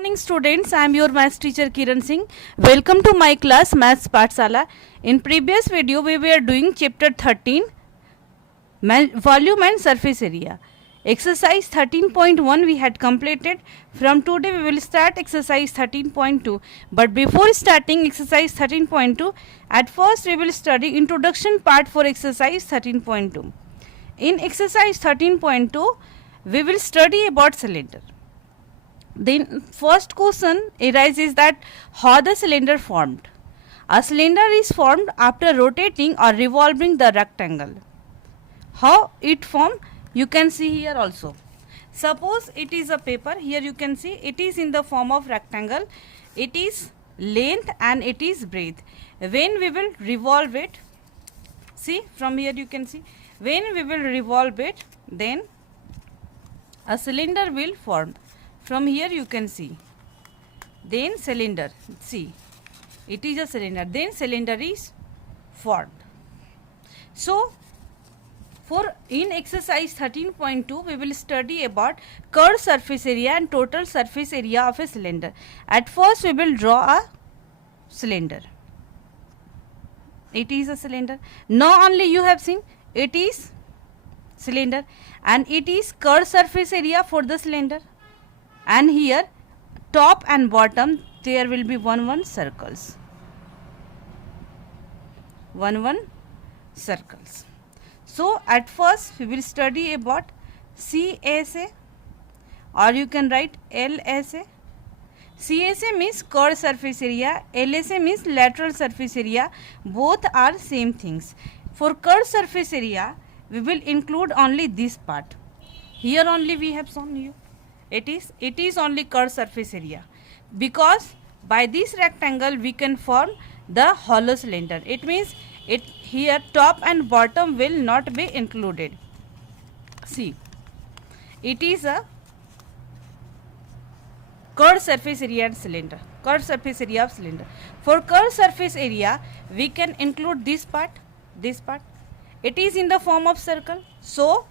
Morning students, I am your maths teacher Kiran Singh. Welcome to my class Maths Pathsala. In previous video we were doing chapter 13 volume and surface area. Exercise 13.1 we had completed. From today we will start exercise 13.2. But before starting exercise 13.2, at first we will study introduction part for exercise 13.2. In exercise 13.2 we will study about cylinder. Then first question arises that how the cylinder formed. A cylinder is formed after rotating or revolving the rectangle. How it formed you can see here also. Suppose it is a paper, here you can see it is in the form of rectangle, it is length and it is breadth. When we will revolve it, see from here you can see, when we will revolve it, then a cylinder will form. From here you can see, then cylinder, see it is a cylinder, then cylinder is formed. So for in exercise 13.2 we will study about curved surface area and total surface area of a cylinder. At first we will draw a cylinder. It is a cylinder. Now only you have seen it is cylinder and it is curved surface area for the cylinder. And here top and bottom there will be one circles. One circles. So at first we will study about CSA or you can write LSA. CSA means curved surface area, LSA means lateral surface area. Both are same things. For curved surface area we will include only this part. Here only we have shown you. It is only curved surface area, because by this rectangle we can form the hollow cylinder. It means it here top and bottom will not be included. See, it is a curved surface area and cylinder. Curved surface area of cylinder. For curved surface area we can include this part, this part. It is in the form of circle. So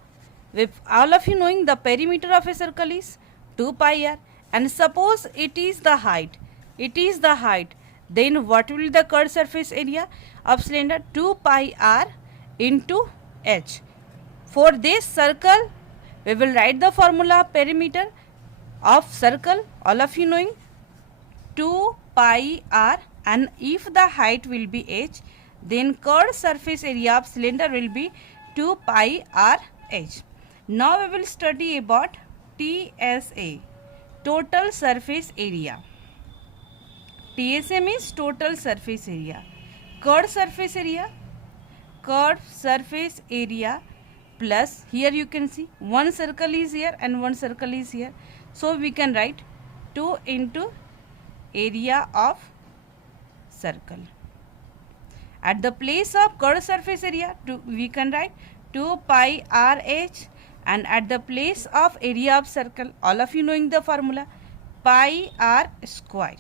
with all of you knowing the perimeter of a circle is 2 pi r, and suppose it is the height, then what will be the curved surface area of cylinder? 2 pi r into h. For this circle we will write the formula perimeter of circle, all of you knowing 2 pi r, and if the height will be h, then curved surface area of cylinder will be 2 pi r h. Now we will study about TSA, total surface area. TSA means total surface area. Curved surface area plus, here you can see one circle is here and one circle is here. So we can write 2 into area of circle. At the place of curved surface area we can write 2 pi r h, and at the place of area of circle, all of you knowing the formula, pi r square.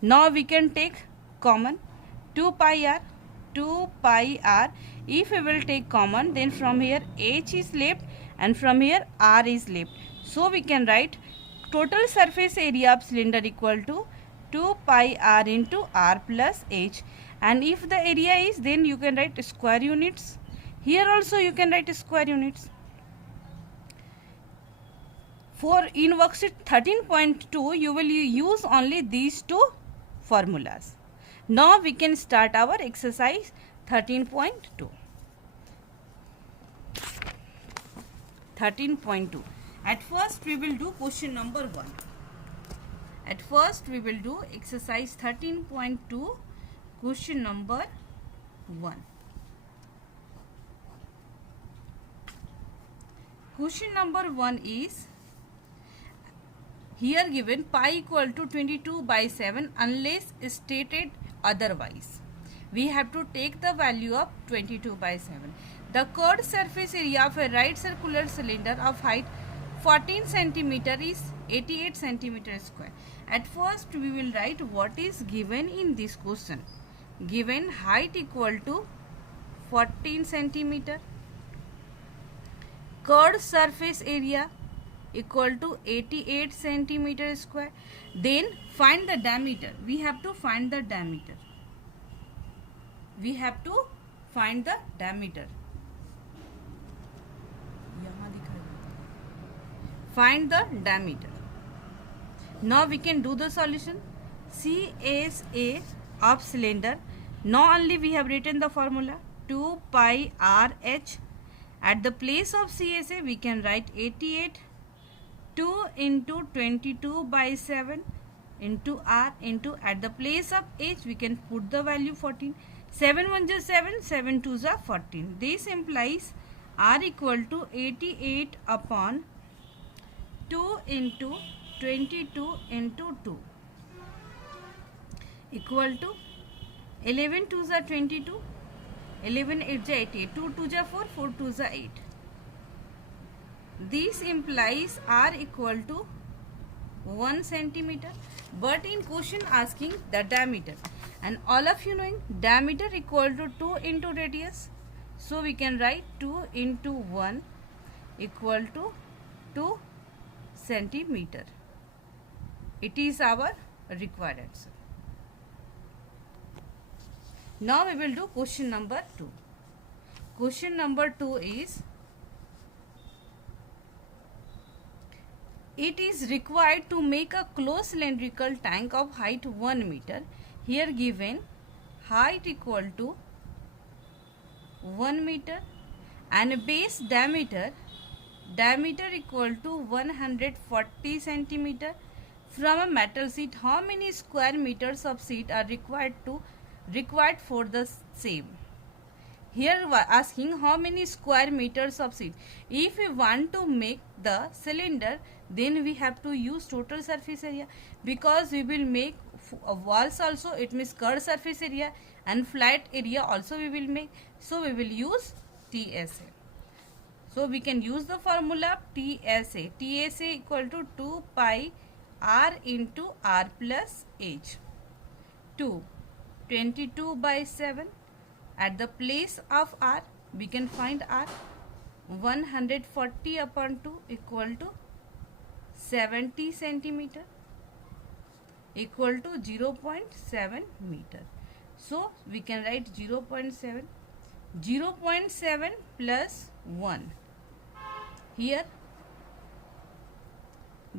Now we can take common 2 pi r. If we will take common, then from here h is left and from here r is left. So we can write total surface area of cylinder equal to 2 pi r into r plus h. And if the area is, then you can write square units. Here also you can write square units. For in worksheet 13.2 you will use only these two formulas. Now we can start our exercise 13.2. 13.2. At first we will do question number 1. At first we will do exercise 13.2, question number 1. Question number 1 is, here given pi equal to 22 by 7 unless stated otherwise. We have to take the value of 22 by 7. The curved surface area of a right circular cylinder of height 14 cm is 88 cm square. At first we will write what is given in this question. Given height equal to 14 cm, curved surface area equal to 88 centimeter square. Then find the diameter. We have to find the diameter. We have to find the diameter. Find the diameter. Now we can do the solution. CSA of cylinder. Now only we have written the formula 2 pi RH. At the place of CSA we can write 88 2 into 22 by 7 into R into at the place of H we can put the value 14. 7 1 is 7, 7 2 is 14. This implies R equal to 88 upon 2 into 22 into 2 equal to 11 2 is 22, 11 8 is 88, 2 2 is 4, 4 2 is 8. This implies R equal to 1 centimeter, but in question asking the diameter, and all of you knowing diameter equal to 2 into radius, so we can write 2 into 1 equal to 2 centimeter. It is our required answer. Now we will do question number 2. Question number 2 is, it is required to make a closed cylindrical tank of height 1 meter. Here given height equal to 1 meter and base diameter equal to 140 centimeter. From a metal sheet, how many square meters of sheet are required for the same? Here we are asking how many square meters of sheet. If we want to make the cylinder, then we have to use total surface area, because we will make walls also, it means curved surface area, and flat area also we will make. So we will use TSA. So we can use the formula TSA. TSA equal to 2 pi R into R plus H. 2 22 by 7. At the place of R we can find R. 140 upon 2 equal to 70 centimeter equal to 0.7 meter. So we can write 0.7. 0.7 plus 1. Here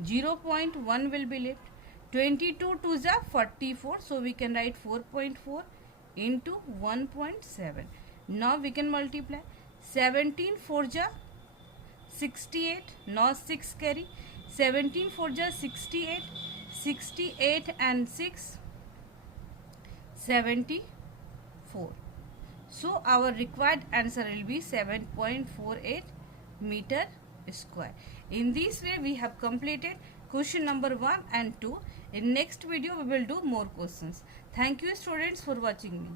0.1 will be left. 22 to the 44, so we can write 4.4 into 1.7. Now we can multiply. 17 4 ja 68. Now 6 carry. 17 4 ja 68. 68 and 6 74. So our required answer will be 7.48 meter square. In this way we have completed question number 1 and 2. In next video we will do more questions. Thank you students for watching me.